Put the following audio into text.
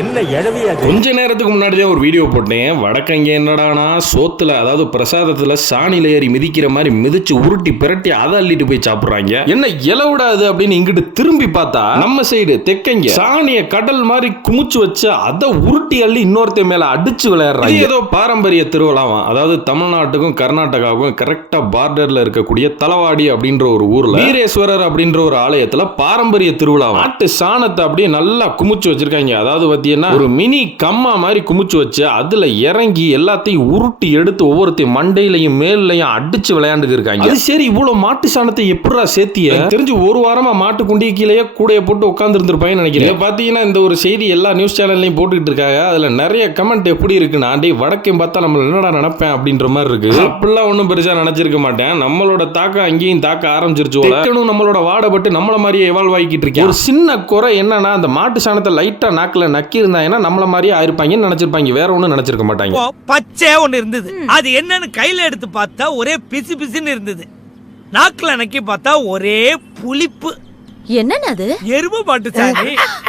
என்ன எழவி அது? கொஞ்ச நேரத்துக்கு முன்னாடியே ஒரு வீடியோ போட்டேன். வடக்கங்க என்னடானா சோத்துல அதாவது பிரசாதத்துல சாணியில ஏறி மிதிக்கிற மாதிரி மிதிச்சு உருட்டி பிரட்டி அதை அள்ளிட்டு போய் சாப்பிடுறாங்க. என்ன இலவிடாது அப்படின்னு இங்கிட்டு திரும்பி பார்த்தா நம்ம சைடு தெக்கங்க சாணிய கடல் மாதிரி குமிச்சு வச்சு அதை உருட்டி அள்ளி இன்னொருத்த மேல அடிச்சு விளையாடுறாங்க. ஏதோ பாரம்பரிய திருவிழாவாம். அதாவது தமிழ்நாட்டுக்கும் கர்நாடகாவுக்கும் கரெக்டா பார்டர்ல இருக்கக்கூடிய தலவாடி அப்படின்ற ஒரு ஊர்ல வீரேஸ்வரர் அப்படின்ற ஒரு ஆலயத்துல பாரம்பரிய திருவிழா நாட்டு சாணத்தை அப்படியே நல்லா குமிச்சு வச்சிருக்காங்க. அதாவது பாத்தீங்கன்னா ஒரு மினி கம்மா மாதிரி குமிச்சு வச்சு அதுல இறங்கி எல்லாத்தையும் உருட்டி எடுத்து ஒவ்வொருத்தையும் மண்டையிலையும் மேலையும் அடிச்சு விளையாண்டு இருக்காங்க. அது சரி, இவ்வளவு மாட்டு சாணத்தை எப்படா சேர்த்திய? தெரிஞ்சு ஒரு வாரமா மாட்டு குண்டிய கீழே கூடைய போட்டு உட்கார்ந்து இருந்திருப்பாங்கன்னு நினைக்கிறேன். பாத்தீங்கன்னா இந்த ஒரு செய்தி எல்லா நியூஸ் சேனல்லையும் போட்டுக்கிட்டு இருக்காங்க. அதுல நிறைய கமெண்ட் எப்படி இருக்குன்னா, டேய் வடக்கையும் பார்த்தா நம்ம என்னடா நினைப்பேன் அப்படின்ற மாதிரி இருக்கு. அப்படிலாம் ஒன்றும் பெருசா நினைச்சிருக்க மாட்டேன். நம்மளோட தாக்கம் அங்கேயும் தாக்க ஆரம்பிச்சிருச்சு. நம்மளோட வாடப்பட்டு நம்மள மாதிரியே எவால்வ் ஆகிக்கிட்டு இருக்கேன். ஒரு சின்ன குறை என்னன்னா, அந்த மாட்டு சாணத்தை லைட்டா நாக்குல நக்கி இருந்தாங்கன்னா நம்மள மாதிரியே ஆயிருப்பாங்கன்னு நினைச்சிருப்பாங்க. வேற ஒன்றும் நினைச்சிருக்க மாட்டாங்க. பச்சை ஒண்ணு இருந்தது, அது என்னன்னு கையில எடுத்து பார்த்தா ஒரே பிசு பிசுன்னு இருந்தது. நாக்குல நக்கி பார்த்தா ஒரே புளிப்பு. என்னன்னு அது? எருமை மாட்டு சாணி.